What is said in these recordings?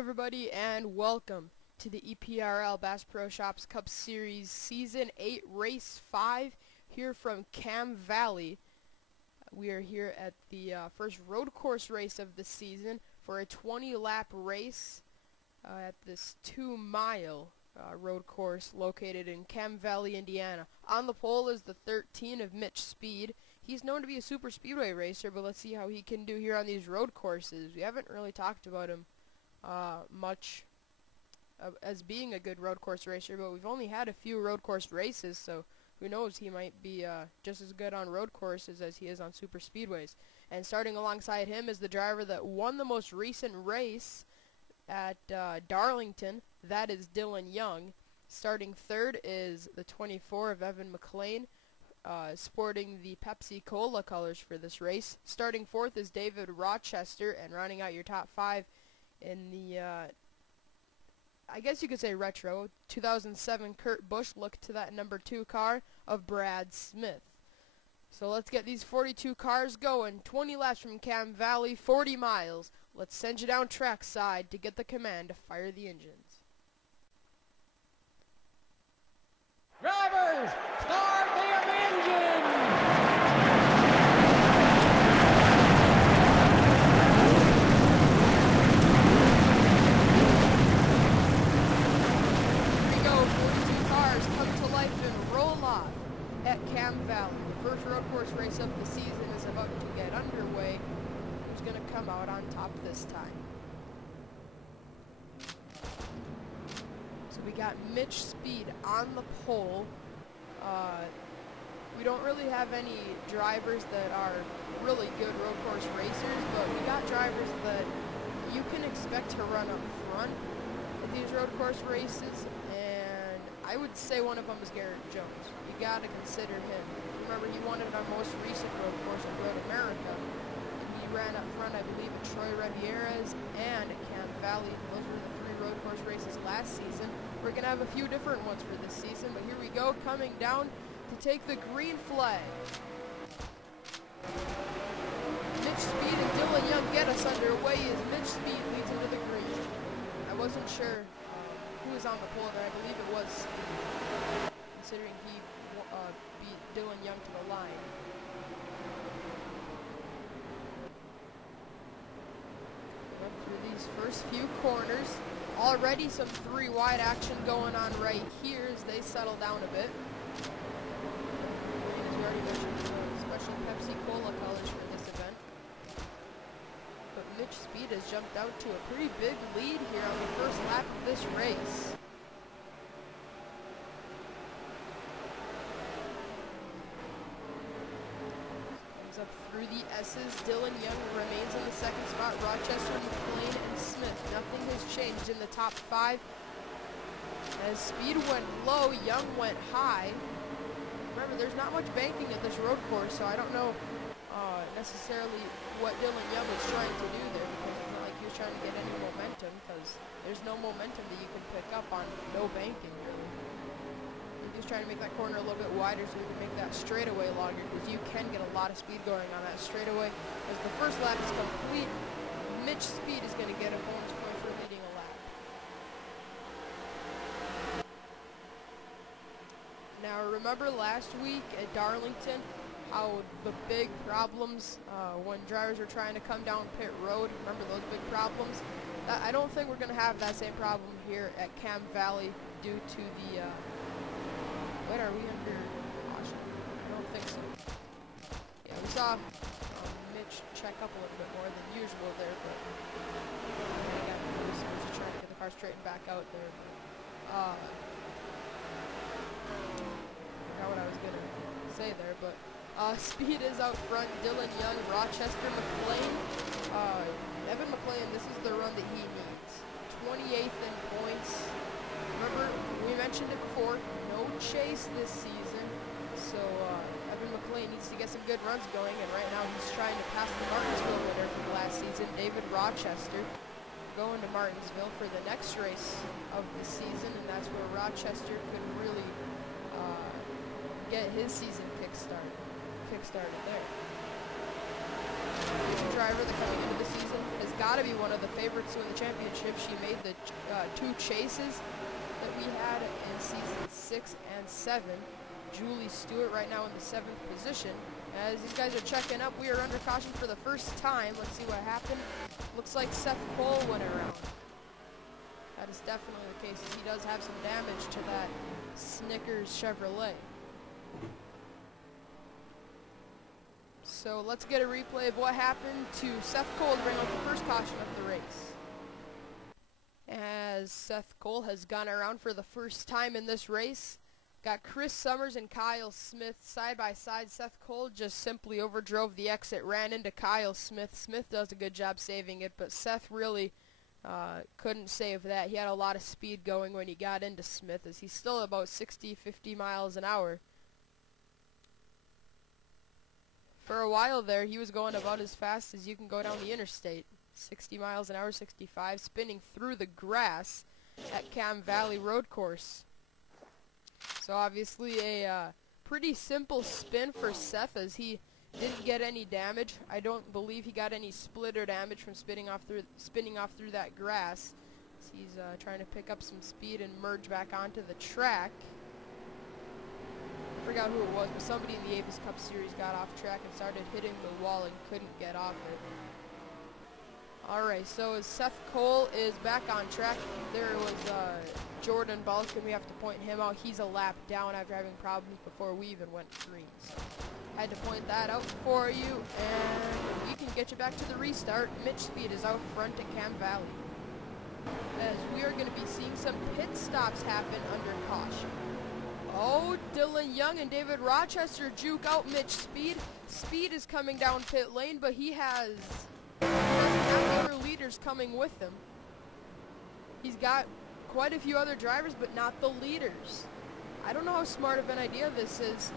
everybody, and welcome to the EPRL Bass Pro Shops Cup Series Season 8 Race 5 here from Cam Valley. We are here at the first road course race of the season for a 20-lap race at this 2-mile road course located in Cam Valley, Indiana. On the pole is the 13 of Mitch Speed. He's known to be a super speedway racer, but let's see how he can do here on these road courses. We haven't really talked about him much as being a good road course racer, but we've only had a few road course races, so who knows, he might be just as good on road courses as he is on super speedways. And starting alongside him is the driver that won the most recent race at Darlington. That is Dylan Young. Starting third is the 24 of Evan McLean, sporting the Pepsi Cola colors for this race. Starting fourth is David Rochester, and rounding out your top five in the, I guess you could say retro, 2007 Kurt Busch look to that number 2 car of Brad Smith. So let's get these 42 cars going. 20 laps from Cam Valley, 40 miles. Let's send you down trackside to get the command to fire the engines. Drivers, start the engine! At Cam Valley, the first road course race of the season is about to get underway. Who's going to come out on top this time? So we got Mitch Speed on the pole. We don't really have any drivers that are really good road course racers, but we got drivers that you can expect to run up front at these road course races, and I would say one of them is Garrett Jones. You got to consider him. Remember, he won it on most recent road course at Road America. He ran up front, I believe, at Troy Rivieras and at Cam Valley. Those were the 3 road course races last season. We're going to have a few different ones for this season, but here we go, coming down to take the green flag. Mitch Speed and Dylan Young get us underway as Mitch Speed leads into the green. I wasn't sure who was on the pole there. I believe it was Speed, considering he beat Dylan Young to the line. Went through these first few corners. Already some 3-wide action going on right here as they settle down a bit. As we already mentioned, special Pepsi Cola colors for this event. But Mitch Speed has jumped out to a pretty big lead here on the first lap of this race. Up through the S's, Dylan Young remains in the second spot. Rochester, McLean, and Smith. Nothing has changed in the top 5. As Speed went low, Young went high. Remember, there's not much banking at this road course, so I don't know necessarily what Dylan Young was trying to do there, because it's not like he was trying to get any momentum, because there's no momentum that you can pick up on no banking, really. He's trying to make that corner a little bit wider so we can make that straightaway longer, because you can get a lot of speed going on that straightaway. As the first lap is complete, Mitch Speed is going to get a bonus point for leading a lap. Now remember last week at Darlington how the big problems when drivers were trying to come down pit road, remember those big problems? I don't think we're going to have that same problem here at Cam Valley due to the wait, are we under caution? I don't think so. Yeah, we saw Mitch check up a little bit more than usual there, but he got loose. He was just trying to get the car straightened back out there. Forgot what I was going to say there, but Speed is out front. Dylan Young, Rochester, McLean. Evan McLean, this is the run that he needs. 28th in points. Remember, we mentioned it before, no chase this season, so Evan McLean needs to get some good runs going, and right now he's trying to pass the Martinsville winner from last season, David Rochester, going to Martinsville for the next race of the season, and that's where Rochester could really get his season kickstarted there. The driver that coming into the season has got to be one of the favorites to win the championship. She made the 2 chases that we had in season 6 and 7. Julie Stewart right now in the 7th position. As these guys are checking up, we are under caution for the first time. Let's see what happened. Looks like Seth Cole went around. That is definitely the case, as he does have some damage to that Snickers Chevrolet. So let's get a replay of what happened to Seth Cole to bring out the first caution of the race. As Seth Cole has gone around for the first time in this race, got Chris Summers and Kyle Smith side by side. Seth Cole just simply overdrove the exit, ran into Kyle Smith. Smith does a good job saving it, but Seth really couldn't save that. He had a lot of speed going when he got into Smith, as he's still about 60, 50 miles an hour. For a while there, he was going about as fast as you can go down the interstate. 60 miles an hour, 65, spinning through the grass at Cam Valley Road Course. So obviously a pretty simple spin for Seth, as he didn't get any damage. I don't believe he got any splitter damage from spinning off through that grass. So he's trying to pick up some speed and merge back onto the track. I forgot who it was, but somebody in the Avis Cup Series got off track and started hitting the wall and couldn't get off it. Alright, so as Seth Cole is back on track, there was Jordan Balkin. We have to point him out. He's a lap down after having problems before we even went green. So I had to point that out for you, and we can get you back to the restart. Mitch Speed is out front at Cam Valley, as we are going to be seeing some pit stops happen under caution. Oh, Dylan Young and David Rochester juke out Mitch Speed. Speed is coming down pit lane, but he doesn't have other leaders coming with him. He's got quite a few other drivers, but not the leaders. I don't know how smart of an idea this is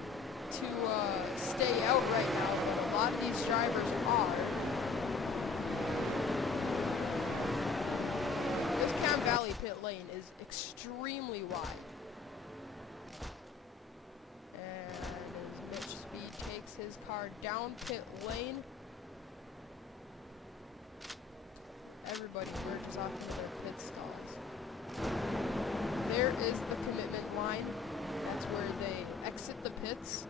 to stay out right now, but a lot of these drivers are. This Cam Valley pit lane is extremely wide. Mitch Speed takes his car down pit lane. Everybody merges off into their pit stalls. There is the commitment line. That's where they exit the pits.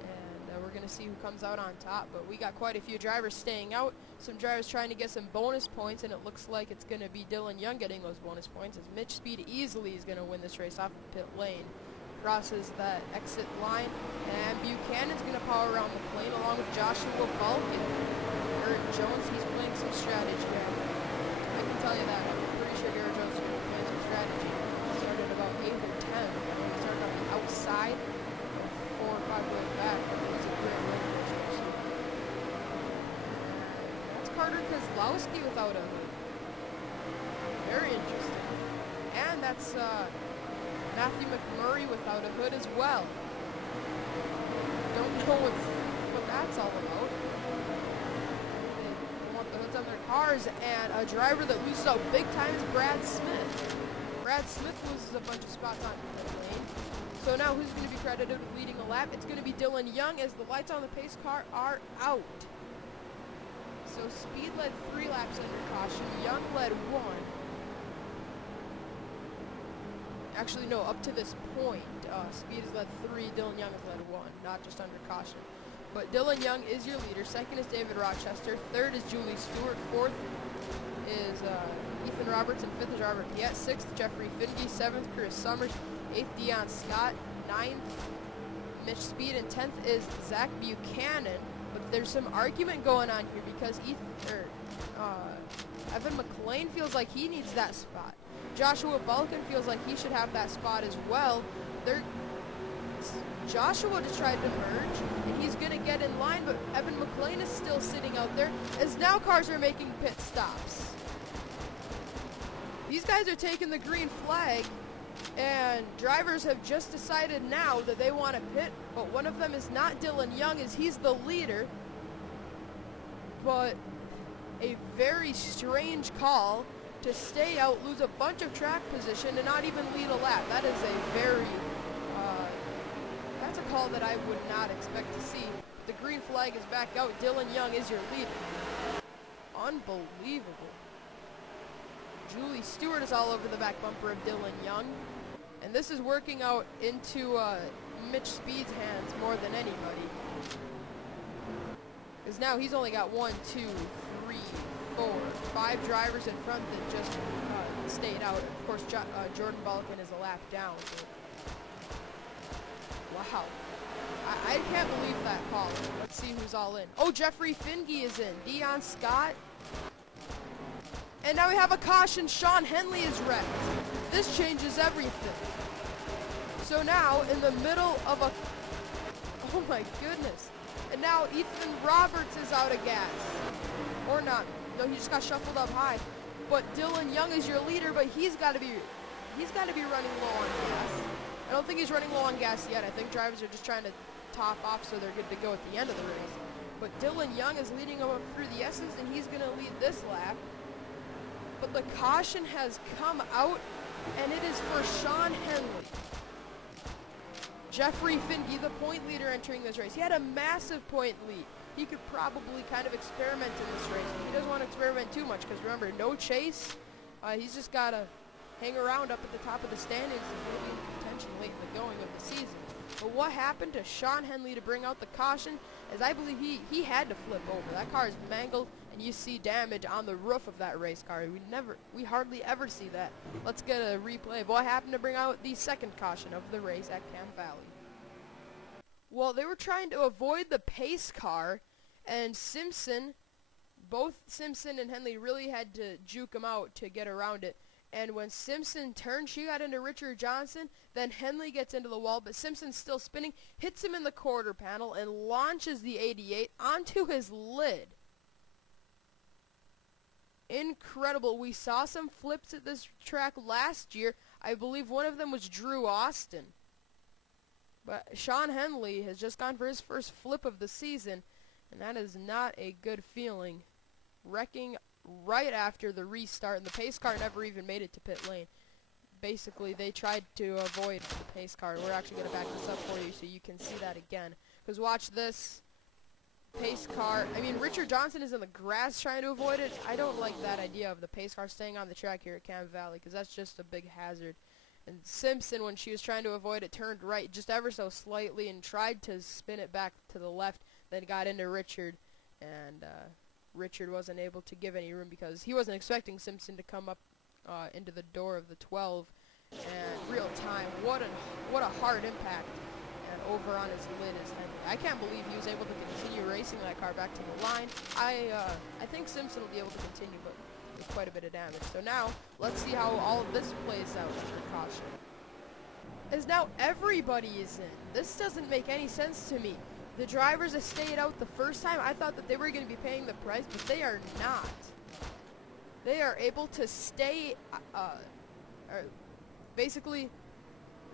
And we're going to see who comes out on top. But we got quite a few drivers staying out. Some drivers trying to get some bonus points, and it looks like it's going to be Dylan Young getting those bonus points, as Mitch Speed easily is going to win this race off of pit lane. Crosses that exit line, and Buchanan's going to power around the plane along with Joshua Balkin. Eric Jones, he's playing some strategy here. I can tell you that. I'm pretty sure Eric Jones is going to be playing some strategy. He started about 8th or 10th. He started on the outside, 4 or 5 ways back. He's a great race. That's Carter Kozlowski without a hood. Very interesting. And that's Matthew McMurray without a hood as well. Don't know what that's all about. They want the hoods on their cars, and a driver that loses out big time is Brad Smith. Brad Smith loses a bunch of spots on pit lane. So now who's going to be credited with leading a lap? It's going to be Dylan Young, as the lights on the pace car are out. So Speed led 3 laps under caution. Young led 1. Actually, no, up to this point, Speed has led 3, Dylan Young has led 1, not just under caution. But Dylan Young is your leader. 2nd is David Rochester. 3rd is Julie Stewart. 4th is Ethan Roberts, and 5th is Robert Piet. 6th, Jeffrey Finge. 7th, Chris Summers. 8th, Dion Scott. 9th, Mitch Speed. And 10th is Zach Buchanan. But there's some argument going on here, because Evan McLean feels like he needs that spot. Joshua Balkin feels like he should have that spot as well. Joshua just tried to merge, and he's going to get in line, but Evan McLean is still sitting out there, as now cars are making pit stops. These guys are taking the green flag, and drivers have just decided now that they want to pit, but one of them is not Dylan Young, as he's the leader. But a very strange call to stay out, lose a bunch of track position, and not even lead a lap. That is a very, that's a call that I would not expect to see. The green flag is back out. Dylan Young is your leader. Unbelievable. Julie Stewart is all over the back bumper of Dylan Young. And this is working out into Mitch Speed's hands more than anybody. Because now he's only got 1, 2, 3, 4, 5 drivers in front that just stayed out. Of course, Jordan Balkin is a lap down. Wow. I can't believe that call. Let's see who's all in. Oh, Jeffrey Finge is in. Dion Scott. And now we have a caution. Sean Henley is wrecked. This changes everything. So now, in the middle of a... Oh my goodness. And now Ethan Roberts is out of gas. Or not. No, he just got shuffled up high. But Dylan Young is your leader, but he's got to be running low on gas. I don't think he's running low on gas yet. I think drivers are just trying to top off so they're good to go at the end of the race. But Dylan Young is leading him up through the S's, and he's going to lead this lap. But the caution has come out, and it is for Sean Henley. Jeffrey Finge, the point leader entering this race. He had a massive point lead. He could probably kind of experiment in this race, but he doesn't want to experiment too much because remember, no chase. He's just got to hang around up at the top of the standings and maybe in contention late in the going of the season. But what happened to Sean Henley to bring out the caution is I believe he had to flip over. That car is mangled, and you see damage on the roof of that race car. We hardly ever see that. Let's get a replay of what happened to bring out the second caution of the race at Cam Valley. Well, they were trying to avoid the pace car, and both Simpson and Henley really had to juke him out to get around it. And when Simpson turned, she got into Richard Johnson, then Henley gets into the wall, but Simpson's still spinning, hits him in the quarter panel, and launches the 88 onto his lid. Incredible. We saw some flips at this track last year. I believe one of them was Drew Austin. But Sean Henley has just gone for his first flip of the season, and that is not a good feeling. Wrecking right after the restart, and the pace car never even made it to pit lane. Basically, they tried to avoid the pace car. We're actually going to back this up for you so you can see that again. Because watch this. Pace car. I mean, Richard Johnson is in the grass trying to avoid it. I don't like that idea of the pace car staying on the track here at Cam Valley because that's just a big hazard. And Simpson, when she was trying to avoid it, turned right just ever so slightly and tried to spin it back to the left, then got into Richard. And Richard wasn't able to give any room because he wasn't expecting Simpson to come up into the door of the 12. And real time, what a hard impact. And over on his lid is Henley. I can't believe he was able to continue racing that car back to the line. I think Simpson will be able to continue, but with quite a bit of damage. So now, let's see how all of this plays out under caution. As now everybody is in. This doesn't make any sense to me. The drivers that stayed out the first time, I thought that they were going to be paying the price, but they are not. They are able to stay, basically,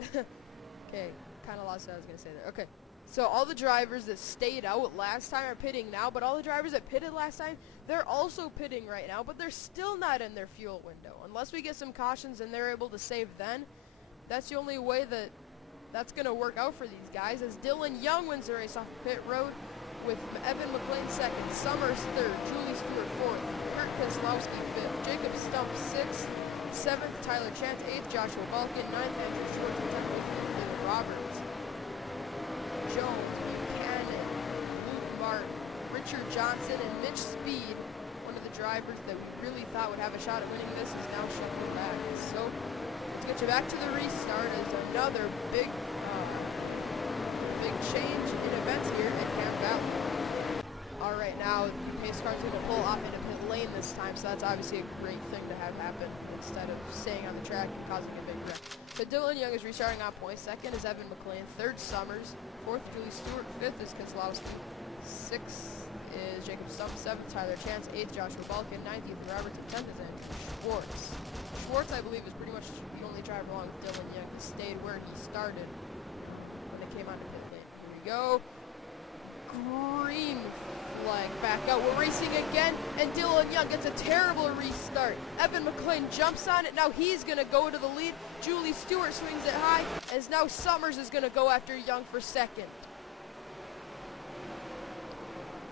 okay, kind of lost what I was going to say there. Okay, so all the drivers that stayed out last time are pitting now, but all the drivers that pitted last time, they're also pitting right now, but they're still not in their fuel window. Unless we get some cautions and they're able to save then, that's the only way that's going to work out for these guys, as Dylan Young wins the race off pit road with Evan McLean second, Summers third, Julie Stewart fourth, Kurt Keselowski fifth, Jacob Stump sixth, seventh, Tyler Chance eighth, Joshua Balkin ninth, Andrew Schwartz and 10th, Roberts, Jones, Buchanan, Luke Martin, Richard Johnson, and Mitch Speed, one of the drivers that we really thought would have a shot at winning this, is now shuffled back. So let's get you back to the restart as another big change in events here at Cam Valley. All right, now the pace car's going to pull off into pit lane this time, so that's obviously a great thing to have happen instead of staying on the track and causing a big wreck. So Dylan Young is restarting on point. Second is Evan McLean. Third, Summers. Fourth, Julie Stewart. Fifth is Keselowski. Sixth is Jacob Stump. Seventh, Tyler Chance. Eighth, Joshua Balkin. Ninth, Ethan Roberts. And 10th is Andrew Schwartz. Schwartz, I believe, is pretty much the only driver along with Dylan Young who stayed where he started when they came out of pit lane. Here we go. Green flag back out. We're racing again, and Dylan Young gets a terrible restart. Evan McLean jumps on it. Now he's going to go to the lead. Julie Stewart swings it high, as now Summers is going to go after Young for second.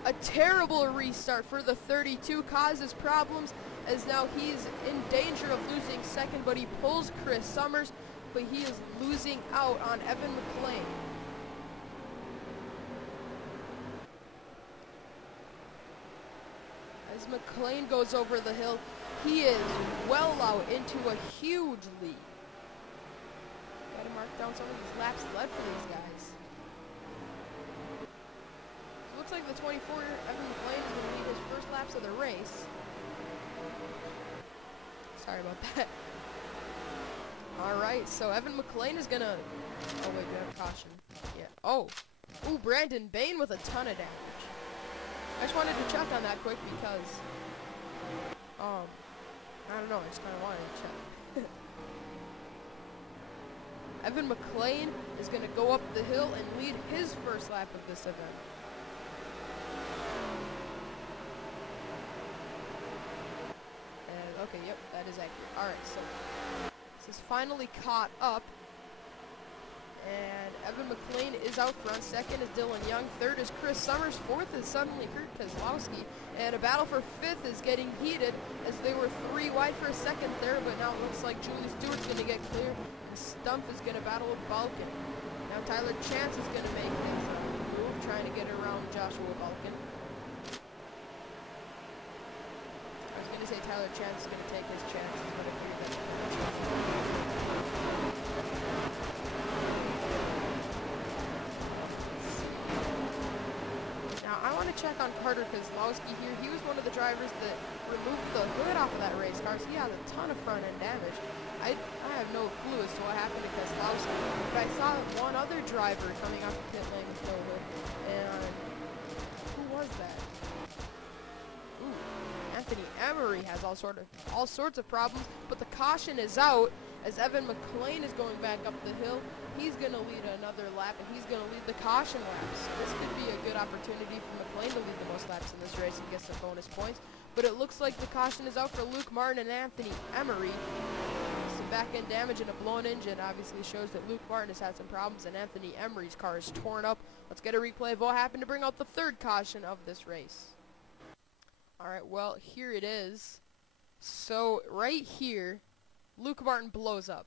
A terrible restart for the 32 causes problems, as now he's in danger of losing second, but he pulls Chris Summers, but he is losing out on Evan McLean. As McLean goes over the hill, he is well out into a huge lead. Gotta mark down some of these laps led for these guys. Looks like the 24, Evan McLean, is going to lead his first laps of the race. Sorry about that. Alright, so Evan McLean is going to... Oh, wait, we have a caution. Yeah. Oh. Ooh, Brandon Bain with a ton of damage. I just wanted to check on that quick because... I don't know, I just kind of wanted to check. Evan McLean is going to go up the hill and lead his first lap of this event. Okay, yep, that is accurate. Alright, so this is finally caught up. And Evan McLean is out front. Second is Dylan Young. Third is Chris Summers. Fourth is suddenly Kurt Kozlowski. And a battle for fifth is getting heated as they were 3 wide for a second there, but now it looks like Julie Stewart's going to get clear. And Stumpf is going to battle with Balkin. Now Tyler Chance is going to make his move, trying to get around Joshua Balkin. I was going to say Tyler Chance is going to take his chances, but I figured that. Now, I want to check on Carter Kozlowski here. He was one of the drivers that removed the hood off of that race car, so he has a ton of front-end damage. I have no clue as to what happened to Kozlowski, but I saw one other driver coming off the pit lane with no hood, and who was that? Ooh, Anthony Emery has all sorts of problems, but the caution is out as Evan McLean is going back up the hill. He's going to lead another lap, and he's going to lead the caution laps. So this could be a good opportunity for McLean to lead the most laps in this race and get some bonus points. But it looks like the caution is out for Luke Martin and Anthony Emery. Some back-end damage and a blown engine obviously shows that Luke Martin has had some problems, and Anthony Emery's car is torn up. Let's get a replay of what happened to bring out the third caution of this race. Alright, well, here it is. So, right here, Luke Martin blows up.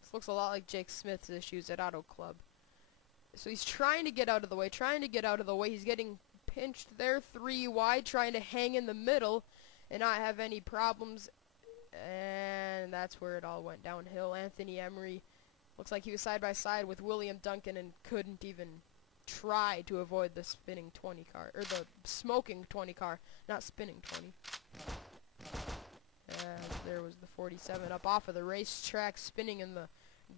This looks a lot like Jake Smith's issues at Auto Club. So he's trying to get out of the way, He's getting pinched there 3 wide, trying to hang in the middle and not have any problems. And that's where it all went downhill. Anthony Emery looks like he was side by side with William Duncan and couldn't even try to avoid the spinning 20 car, or the smoking 20 car, not spinning 20. And there was the 47 up off of the racetrack, spinning in the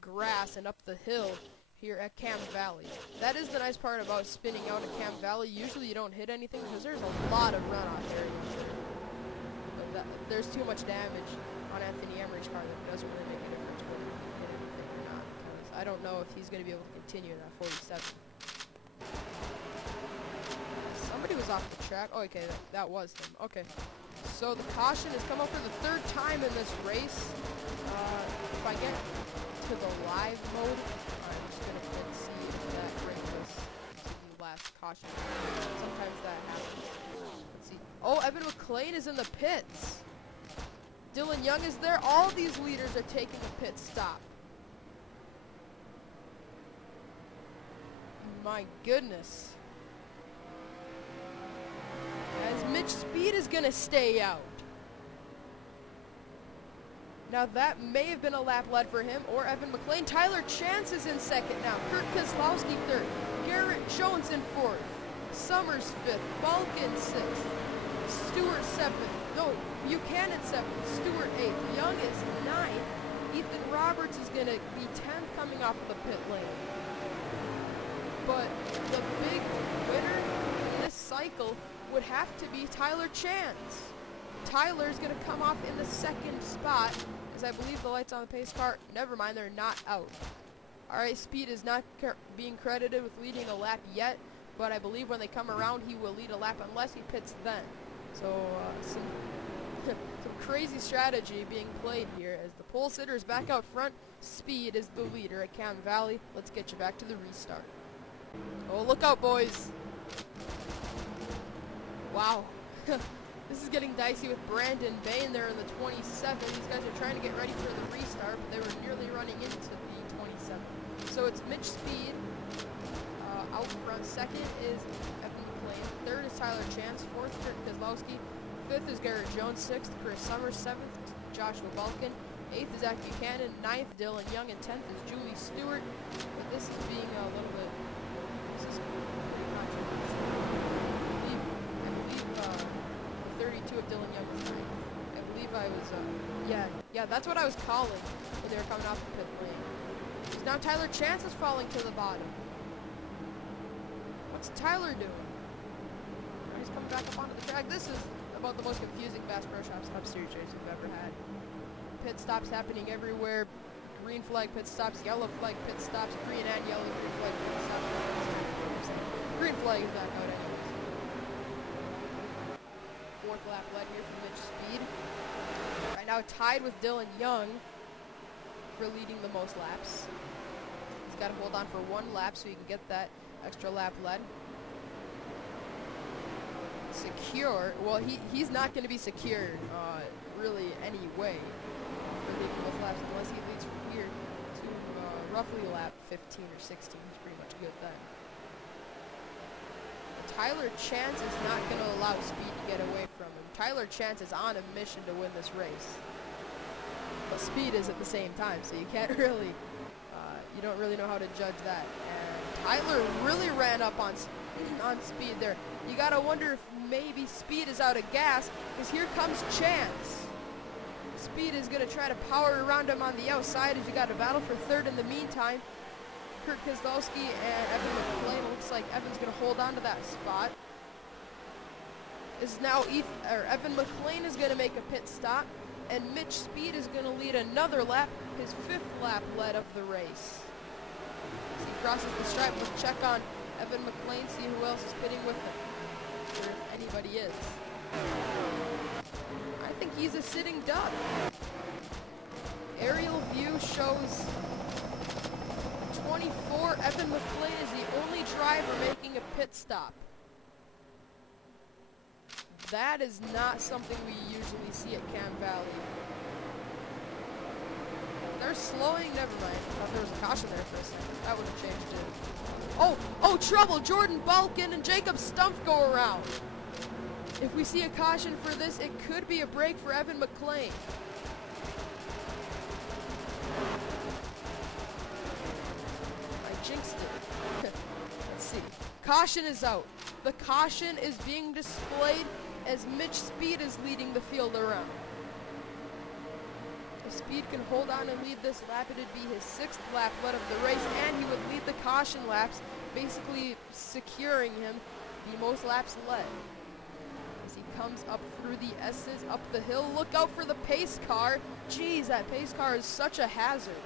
grass and up the hill here at Cam Valley. That is the nice part about spinning out at Cam Valley. Usually you don't hit anything because there's a lot of runoff areas. But there's too much damage on Anthony Emery's car that it doesn't really make a difference whether you hit anything or not, because I don't know if he's going to be able to continue in that 47. Somebody was off the track. Oh, okay, that was him. Okay. So the caution has come up for the 3rd time in this race. If I get to the live mode, I'm just going to see if that brings us to the last caution. Sometimes that happens. Let's see. Oh, Evan McLean is in the pits. Dylan Young is there. All these leaders are taking a pit stop. My goodness. As Mitch Speed is going to stay out. Now that may have been a lap led for him or Evan McLean. Tyler Chance is in 2nd now. Kurt Kozlowski 3rd. Garrett Jones in 4th. Summers 5th. Balkin 6th. Stewart 7th. No, Buchanan 7th. Stewart 8th. Young is 9th. Ethan Roberts is going to be 10th coming off of the pit lane. But the big winner in this cycle would have to be Tyler Chance. Tyler is going to come off in the 2nd spot, as I believe the lights on the pace car, never mind, they're not out. Alright, Speed is not being credited with leading a lap yet, but I believe when they come around he will lead a lap unless he pits then. So, some crazy strategy being played here as the pole sitter is back out front. Speed is the leader at Cam Valley. Let's get you back to the restart. Oh, look out, boys. Wow. This is getting dicey with Brandon Bain there in the 27. These guys are trying to get ready for the restart, but they were nearly running into the 27. So it's Mitch Speed. Out front. Second is Evan McLean. Third is Tyler Chance. Fourth, Kurt Kozlowski. Fifth is Garrett Jones. Sixth, Chris Summers. Seventh, Joshua Balkin. Eighth is Zach Buchanan. Ninth, Dylan Young. And 10th is Julie Stewart. But this is being a little bit... This is pretty controversial. I believe 32 of Dylan Young was right. I believe I was... Yeah, that's what I was calling when they were coming off the pit lane. So now Tyler Chance is falling to the bottom. What's Tyler doing? He's coming back up onto the track. This is about the most confusing Bass Pro Shops Cup Series race we've ever had. Pit stops happening everywhere. Green flag pit stops, yellow flag pit stops, green and yellow, green flag pit stops. Green flag is back out anyways. Fourth lap led here from Mitch Speed. Right now tied with Dylan Young for leading the most laps. He's got to hold on for one lap so he can get that extra lap led. Secure. Well, he's not going to be secured really anyway for leading most laps unless he leads from here to roughly lap 15 or 16. He's pretty much good then. Tyler Chance is not going to allow Speed to get away from him. Tyler Chance is on a mission to win this race. But Speed is at the same time, so you can't really, you don't really know how to judge that. And Tyler really ran up on Speed there. You gotta wonder if maybe Speed is out of gas, because here comes Chance. Speed is gonna try to power around him on the outside as you got a battle for third in the meantime. Kurt Kozlowski and Evan McLean. Looks like Evan's gonna hold on to that spot. Is now Evan McLean is gonna make a pit stop, and Mitch Speed is gonna lead another lap, his fifth lap led of the race. As he crosses the stripe, we'll check on Evan McLean, see who else is pitting with him, or if anybody is. I think he's a sitting duck. Aerial view shows 24. Evan McLean is the only driver making a pit stop. That is not something we usually see at Cam Valley. They're slowing, never mind. I thought there was a caution there for a second. That would have changed it. Oh, trouble! Jordan Balkin and Jacob Stumpf go around. If we see a caution for this, it could be a break for Evan McLean. I jinxed it. Let's see. Caution is out. The caution is being displayed as Mitch Speed is leading the field around. If Speed can hold on and lead this lap, it would be his sixth lap led of the race, and he would lead the caution laps, basically securing him the most laps led. As he comes up through the S's, up the hill, look out for the pace car. Jeez, that pace car is such a hazard.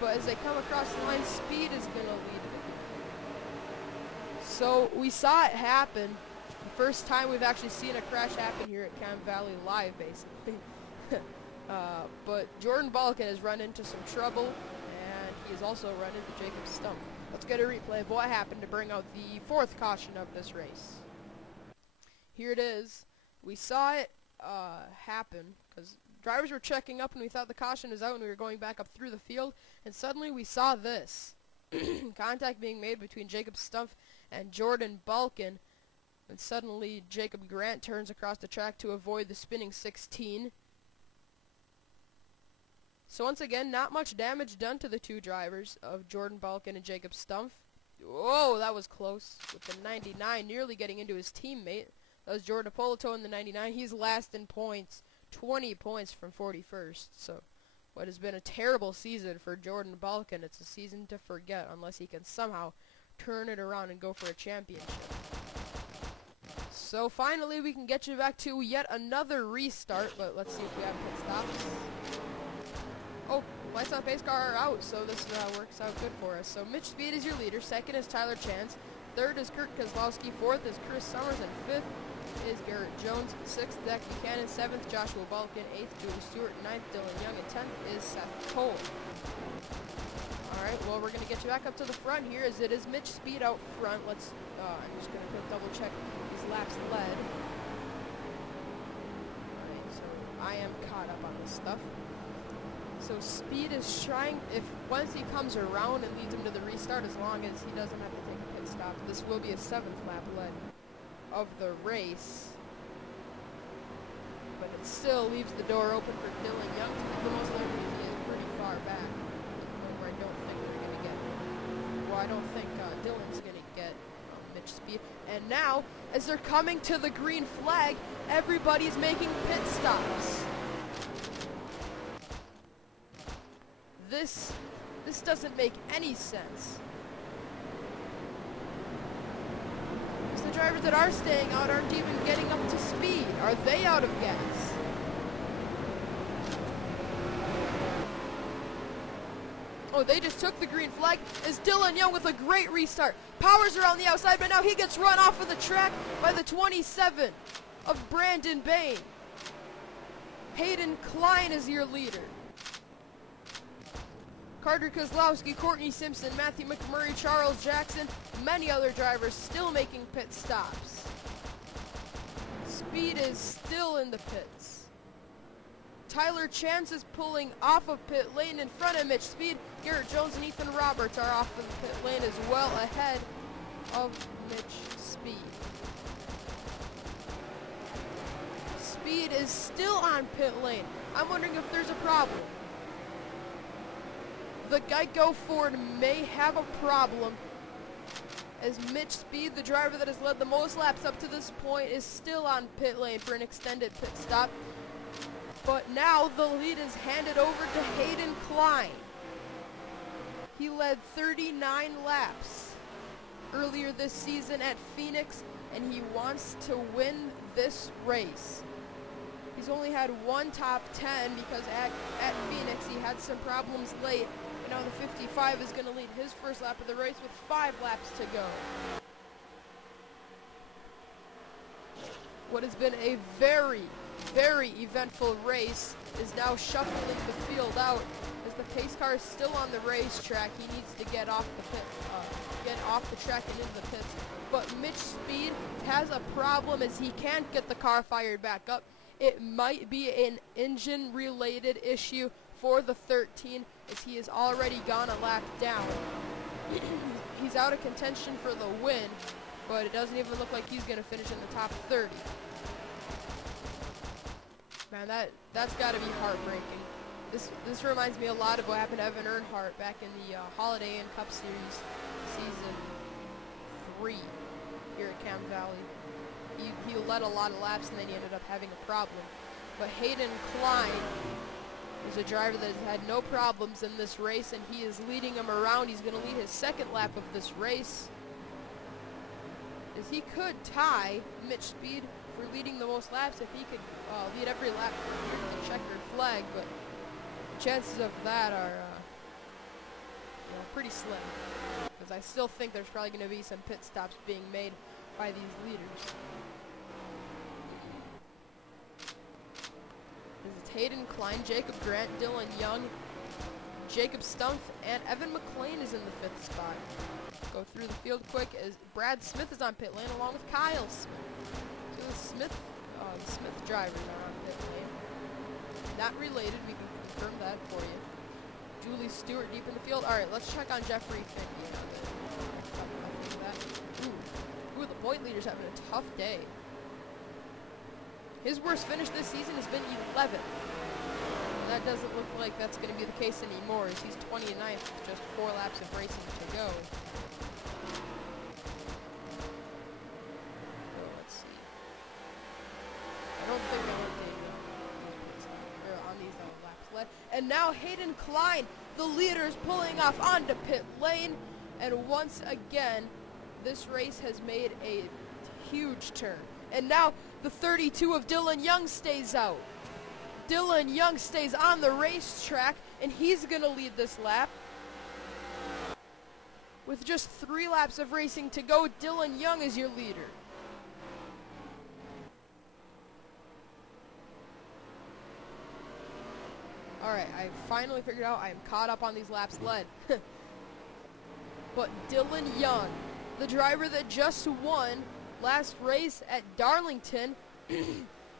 But as they come across the line, Speed is going to lead it. So we saw it happen. The first time we've actually seen a crash happen here at Cam Valley live, basically. But Jordan Balkin has run into some trouble, and he has also run into Jacob Stumpf. Let's get a replay of what happened to bring out the fourth caution of this race. Here it is. We saw it happen because drivers were checking up and we thought the caution was out and we were going back up through the field, and suddenly we saw this. Contact being made between Jacob Stumpf and Jordan Balkin, and suddenly Jacob Grant turns across the track to avoid the spinning 16. So once again, not much damage done to the two drivers of Jordan Balkin and Jacob Stumpf. Whoa, that was close with the 99 nearly getting into his teammate. That was Jordan Apolito in the 99. He's last in points, 20 points from 41st. So what has been a terrible season for Jordan Balkin, it's a season to forget unless he can somehow turn it around and go for a championship. So finally we can get you back to yet another restart, but let's see if we have pit stops. Oh, lights on pace car are out, so this works out good for us. So Mitch Speed is your leader, second is Tyler Chance, third is Kurt Kozlowski, fourth is Chris Summers, and fifth is Garrett Jones, sixth Zach Buchanan, seventh Joshua Balkin, eighth Julie Stewart, ninth Dylan Young, and 10th is Seth Cole. Alright, well we're going to get you back up to the front here as it is Mitch Speed out front. Let's, I'm just going to double check these laps led. I am caught up on this stuff. So Speed is trying, once he comes around and leads him to the restart, as long as he doesn't have to take a pit stop, this will be a 7th lap lead of the race. But it still leaves the door open for Dylan Young to make the most of it. He is pretty far back, where I don't think we're going to get, well, I don't think Dylan's going to get Mitch Speed. And now, as they're coming to the green flag, everybody's making pit stops. This doesn't make any sense. Because the drivers that are staying out aren't even getting up to speed. Are they out of gas? Oh, they just took the green flag as Dylan Young with a great restart. Powers around the outside, but now he gets run off of the track by the 27 of Brandon Bain. Hayden Klein is your leader. Carter Kozlowski, Courtney Simpson, Matthew McMurray, Charles Jackson, many other drivers still making pit stops. Speed is still in the pits. Tyler Chance is pulling off of pit lane in front of Mitch Speed. Garrett Jones and Ethan Roberts are off of the pit lane as well, ahead of Mitch Speed. Speed is still on pit lane. I'm wondering if there's a problem. The Geico Ford may have a problem, as Mitch Speed, the driver that has led the most laps up to this point, is still on pit lane for an extended pit stop. But now the lead is handed over to Hayden Klein. He led 39 laps earlier this season at Phoenix, and he wants to win this race. He's only had one top 10 because at Phoenix he had some problems late. Now the 55 is going to lead his first lap of the race with 5 laps to go. What has been a very, very eventful race is now shuffling the field out as the pace car is still on the racetrack. He needs to get off the track and into the pits. But Mitch Speed has a problem as he can't get the car fired back up. It might be an engine-related issue for the 13, as he has already gone a lap down. He's out of contention for the win, but it doesn't even look like he's going to finish in the top 30. Man, that's got to be heartbreaking. This reminds me a lot of what happened to Evan Earnhardt back in the Holiday Inn Cup Series season 3 here at Cam Valley. He led a lot of laps and then he ended up having a problem. But Hayden Klein is a driver that has had no problems in this race, and he is leading him around. He's going to lead his 2nd lap of this race, as he could tie Mitch Speed for leading the most laps if he could lead every lap with the checkered flag, but the chances of that are pretty slim, because I still think there's probably going to be some pit stops being made by these leaders. This is Hayden Klein, Jacob Grant, Dylan Young, Jacob Stumpf, and Evan McLean is in the 5th spot. Go through the field quick as Brad Smith is on pit lane along with Kyle Smith. So the Smith drivers are on pit lane. Not related, we can confirm that for you. Julie Stewart deep in the field. Alright, let's check on Jeffrey Finke. Ooh, the point leader's having a tough day. His worst finish this season has been 11th. That doesn't look like that's going to be the case anymore, as he's 29th with just 4 laps of racing to go. So let's see. I don't think they're on these laps led. And now Hayden Klein, the leader, is pulling off onto pit lane. And once again, this race has made a huge turn. And now the 32 of Dylan Young stays out. Dylan Young stays on the racetrack, and he's going to lead this lap. With just 3 laps of racing to go, Dylan Young is your leader. Alright, I finally figured out I am caught up on these laps led. But Dylan Young, the driver that just won last race at Darlington,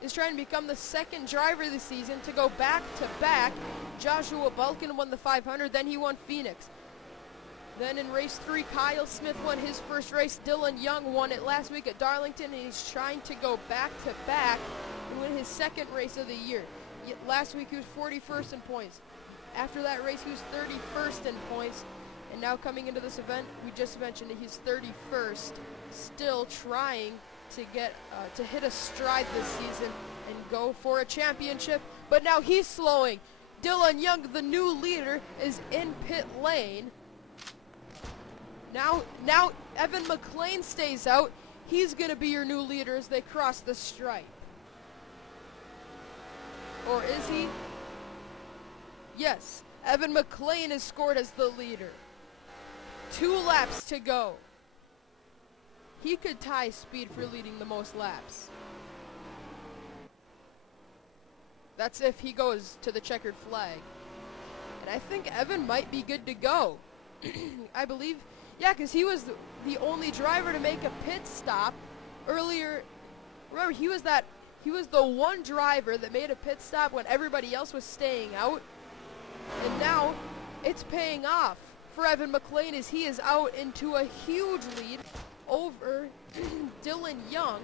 is trying to become the second driver this season to go back-to-back. Joshua Balkin won the 500, then he won Phoenix. Then in race 3, Kyle Smith won his first race. Dylan Young won it last week at Darlington, and he's trying to go back-to-back and win his second race of the year. Last week he was 41st in points. After that race he was 31st in points. And now coming into this event, we just mentioned that he's 31st, still trying to get to hit a stride this season and go for a championship. But now he's slowing. Dylan Young, the new leader, is in pit lane. Now Evan McLean stays out. He's going to be your new leader as they cross the stripe. Or is he? Yes, Evan McLean is scored as the leader. 2 laps to go. He could tie speed for leading the most laps. That's if he goes to the checkered flag. And I think Evan might be good to go. I believe, yeah, because he was the only driver to make a pit stop earlier. Remember, he was the one driver that made a pit stop when everybody else was staying out. And now it's paying off for Evan McLean as he is out into a huge lead over Dylan Young.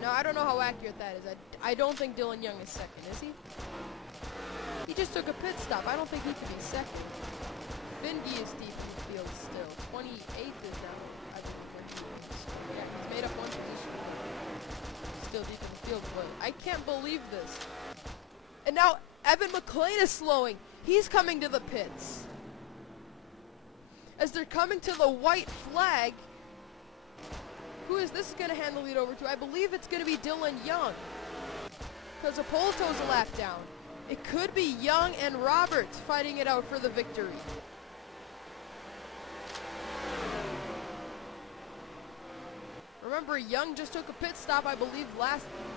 Now, I don't know how accurate that is. I don't think Dylan Young is second, is he? He just took a pit stop. I don't think he could be second. Fingy is deep in the field still. 28th is now, I believe, where he is. Yeah, he's made up one position. Still deep in the field, but I can't believe this. And now Evan McLean is slowing. He's coming to the pits. As they're coming to the white flag, who is this going to hand the lead over to? I believe it's going to be Dylan Young, because Apolto's a lap down. It could be Young and Roberts fighting it out for the victory. Remember, Young just took a pit stop, I believe,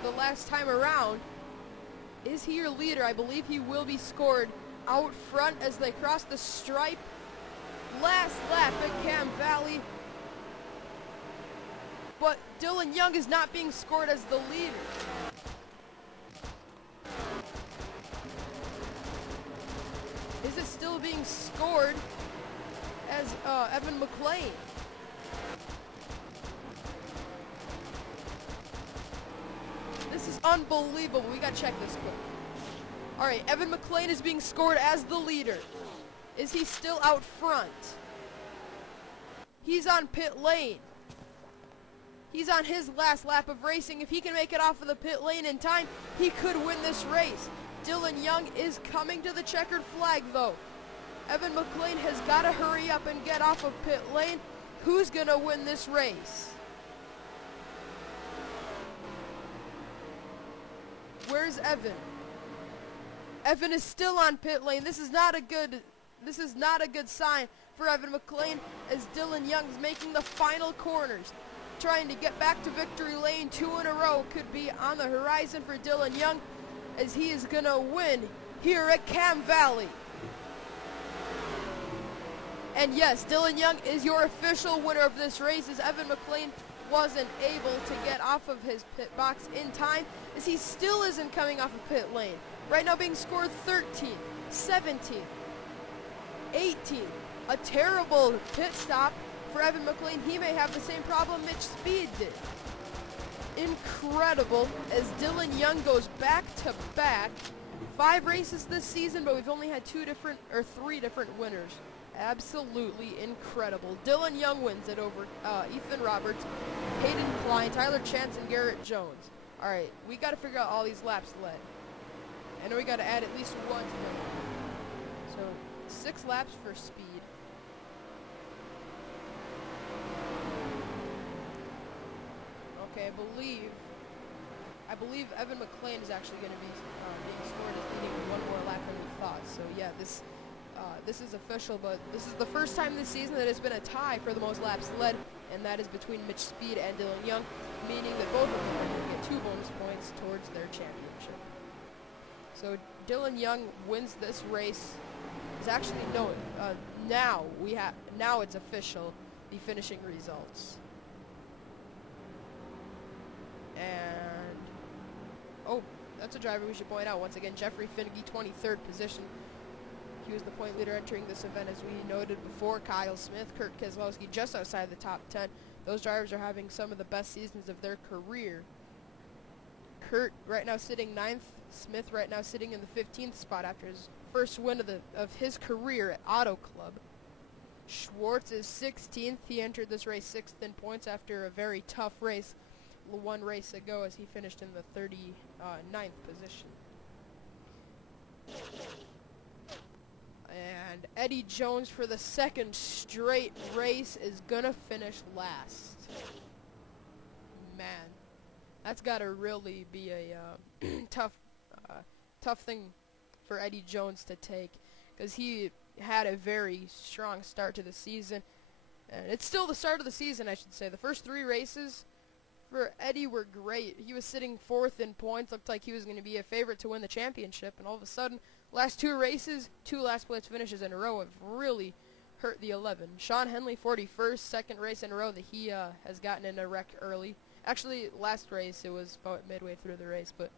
the last time around. Is he your leader? I believe he will be scored out front as they cross the stripe. Last lap at Cam Valley. But Dylan Young is not being scored as the leader. Is it still being scored as Evan McLean? This is unbelievable. We gotta check this quick. Alright, Evan McLean is being scored as the leader. Is he still out front? He's on pit lane. He's on his last lap of racing. If he can make it off of the pit lane in time, he could win this race. Dylan Young is coming to the checkered flag, though. Evan McLean has got to hurry up and get off of pit lane. Who's going to win this race? Where's Evan? Evan is still on pit lane. This is not a good sign for Evan McLean as Dylan Young is making the final corners. Trying to get back to victory lane. 2 in a row could be on the horizon for Dylan Young as he is going to win here at Cam Valley. And yes, Dylan Young is your official winner of this race as Evan McLean wasn't able to get off of his pit box in time as he still isn't coming off of pit lane. Right now being scored 13th, 17th, 18th. A terrible pit stop for Evan McLean. He may have the same problem Mitch Speed did. Incredible as Dylan Young goes back to back. 5 races this season, but we've only had 3 different winners. Absolutely incredible. Dylan Young wins it over Ethan Roberts, Hayden Klein, Tyler Chance, and Garrett Jones. All right, we got to figure out all these laps led. I know we got to add at least 1 to them. So 6 laps for speed. Okay, I believe Evan McLean is actually going to be being scored as leading with 1 more lap than we thought. So yeah, this is official, but this is the first time this season that it's been a tie for the most laps led, and that is between Mitch Speed and Dylan Young, meaning that both of them are going to get 2 bonus points towards their championship. So Dylan Young wins this race. Is actually now it's official, the finishing results. And, oh, that's a driver we should point out. Once again, Jeffrey Finnegy, 23rd position. He was the point leader entering this event, as we noted before. Kyle Smith, Kurt Keselowski just outside the top 10. Those drivers are having some of the best seasons of their career. Kurt right now sitting 9th. Smith right now sitting in the 15th spot after his first win of his career at Auto Club. Schwartz is 16th. He entered this race 6th in points after a very tough race one race ago, as he finished in the 39th position. And Eddie Jones, for the second straight race, is gonna finish last. Man, that's gotta really be a tough thing for Eddie Jones to take, because he had a very strong start to the season, and it's still the start of the season, I should say. The first 3 races for Eddie were great. He was sitting 4th in points, looked like he was going to be a favorite to win the championship, and all of a sudden, last 2 races, 2 last place finishes in a row have really hurt the 11. Sean Henley, 41st, second race in a row that he has gotten in a wreck early. Actually, last race, it was about midway through the race, but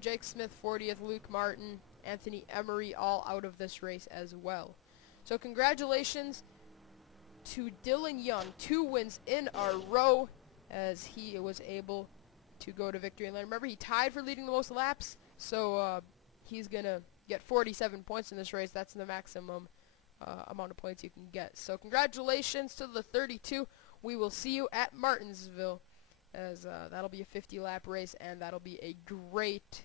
Jake Smith, 40th, Luke Martin, Anthony Emery, all out of this race as well. So congratulations to Dylan Young, 2 wins in a row, as he was able to go to victory lane. Remember, he tied for leading the most laps, so he's going to get 47 points in this race. That's the maximum amount of points you can get. So congratulations to the 32. We will see you at Martinsville, as that'll be a 50-lap race, and that'll be a great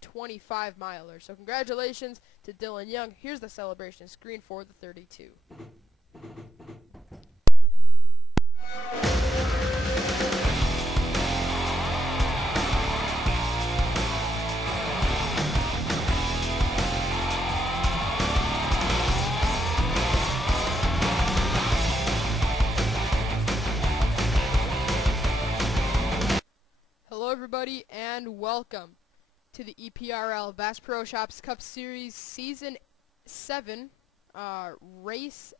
25-miler. So congratulations to Dylan Young. Here's the celebration screen for the 32. Hello everybody, and welcome to the EPRL Bass Pro Shops Cup Series Season 7, Race